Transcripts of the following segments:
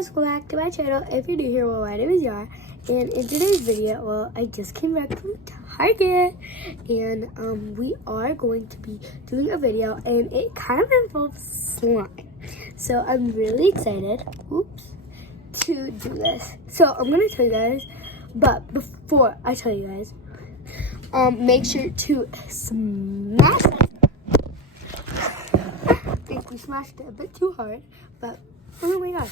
guys, welcome back to my channel. If you're new here, well, my name is Yara, and in today's video, well, I just came back from Target, and we are going to be doing a video, and it kind of involves slime. So I'm really excited, to do this. So I'm gonna tell you guys, but before I tell you guys, make sure to smash that. I think we smashed it a bit too hard, but oh my god.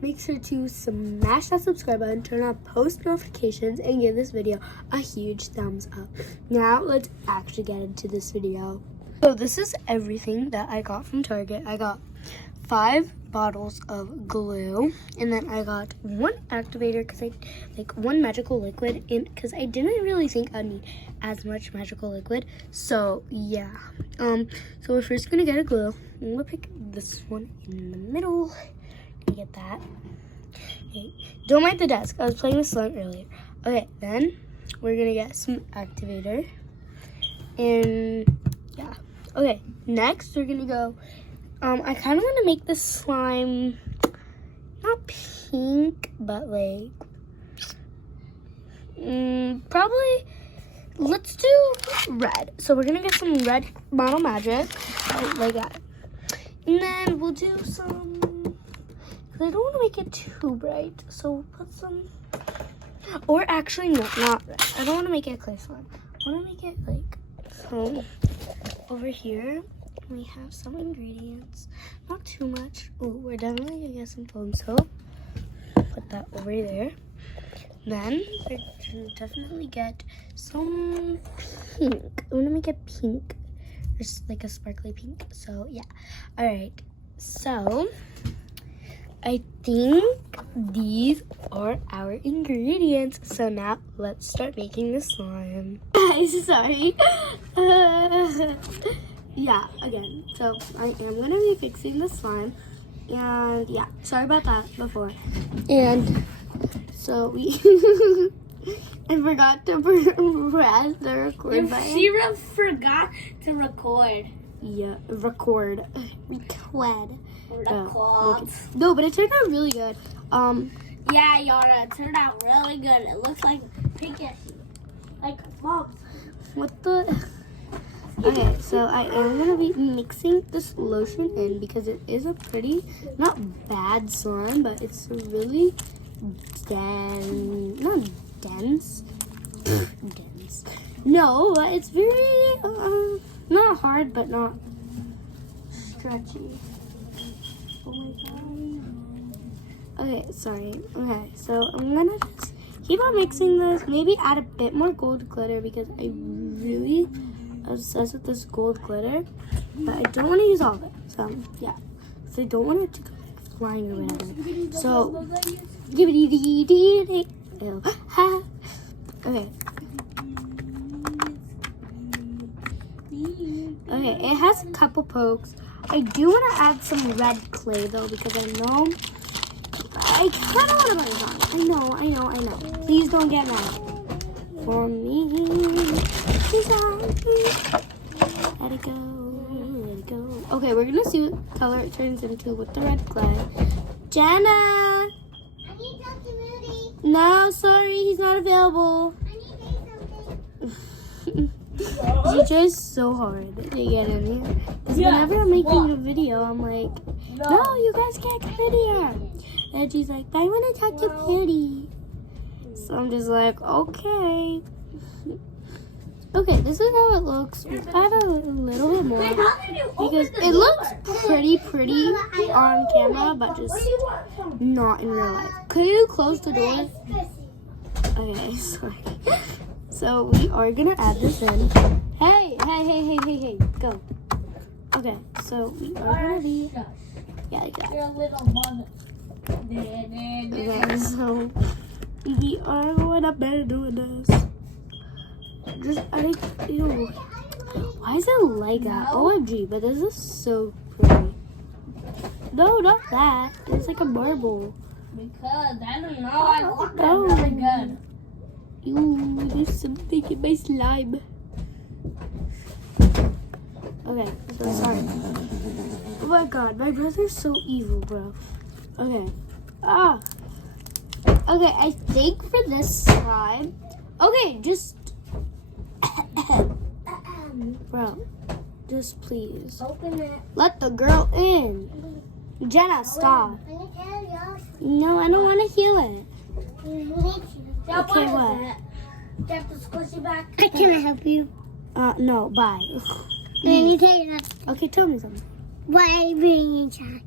Make sure to smash that subscribe button, turn on post notifications, and give this video a huge thumbs up. Now, let's actually get into this video. So this is everything that I got from Target. I got 5 bottles of glue, and then I got 1 activator, because one magical liquid, and because I didn't really think I'd need as much magical liquid. So yeah, so we're first gonna get a glue. I'm gonna pick this one in the middle. Get that. Okay. Don't mind the desk. I was playing with slime earlier. Okay, then we're gonna get some activator. And yeah. Okay, next we're gonna go. I kind of want to make this slime not pink, but like probably let's do red. So we're gonna get some red Model Magic like that, and then we'll do some. I don't want to make it too bright, so we'll put some, or actually no, not red. I don't want to make it clay slime. I want to make it like, so over here we have some ingredients, not too much. Oh, we're definitely gonna get some foam soap. Put that over there. Then we're gonna definitely get some pink. I want to make it pink, just like a sparkly pink. So yeah, all right. So I think these are our ingredients. So now let's start making the slime. Guys, sorry. Yeah, again. So I am gonna be fixing the slime, and yeah, sorry about that before. And so we, I forgot to press the record button. She forgot to record. Yeah, record. No, but it turned out really good. Yeah, Yara, it turned out really good. It looks like pink, like mom. What the? Okay, so I am gonna be mixing this lotion in because it is a pretty, not bad slime, but it's really not dense. Dense. No, but it's very not hard, but not stretchy. Oh my god. Okay, sorry. Okay, so I'm gonna just keep on mixing this. Maybe add a bit more gold glitter because I really obsessed with this gold glitter. But I don't want to use all of it. So yeah. So I don't want it to go flying or whatever. So give it okay. Okay, it has a couple pokes. I do want to add some red clay though because I know I kind of want to put it on. I know. Please don't get mad. For me, please don't. Let it go. Okay, we're gonna see what color it turns into with the red clay. Jenna. I need Dr. Moody. No, sorry, he's not available. I need to say something. DJ is so hard to get in here. Because whenever I'm making a video, I'm like, no, you guys can't come in here. And she's like, I want to talk to Patty. So I'm just like, okay. Okay, this is how it looks. We add a little bit more. Because it looks pretty on camera, but just not in real life. Could you close the door? Okay, sorry. So we are gonna add this in. Hey, go. Okay, so we are gonna be, yeah, like that. You're a little mother. Okay, so we are gonna be doing this. Ew. Why is it like that? OMG, but this is so pretty. No, not that. It's like a marble. Because, I don't know, I look that really good. Ew, there's something in my slime. Okay, so sorry. Oh my god, my brother's so evil, bro. Okay, Ah. Okay, I think for this slime. Okay, just. Bro, just please. Open it. Let the girl in. Jenna, stop. Can you tell yours? No, I don't want to heal it. You need to. Okay, what? Do you have to squish it back? I can help you. No, bye. Let me tell you that. Okay, tell me something. Why are you being in charge?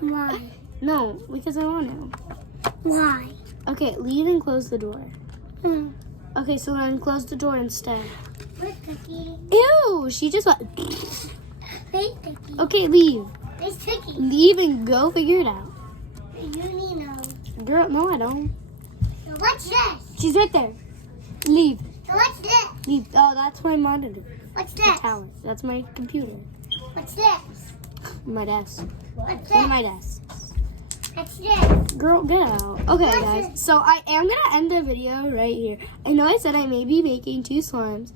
Why? No, because I want to. Why? Okay, leave and close the door. Hmm. Okay, so then close the door instead. Where's Cookie? Ew, she just went. Where's Cookie? Okay, leave. Where's Cookie? Leave and go figure it out. You need to know. Girl, no, I don't. So what's this? She's right there. Leave. So what's this? Leave. Oh, that's my monitor. What's The this? tower. That's my computer. What's this? My desk. What's One of this? my desks. What's this? Girl, get out. Okay, What's guys. it? So I am going to end the video right here. I know I said I may be making 2 slimes,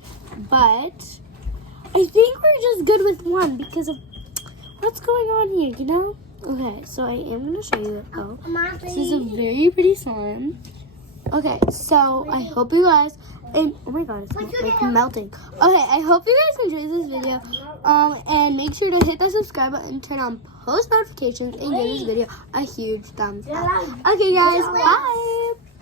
but I think we're just good with one because of what's going on here, you know? Okay, so I am going to show you it. Oh, this is a very pretty slime. Okay, so I hope you guys, and oh my god, it's like melting. Okay, I hope you guys enjoyed this video. And make sure to hit the subscribe button, turn on post notifications, and give this video a huge thumbs up. Okay, guys, bye.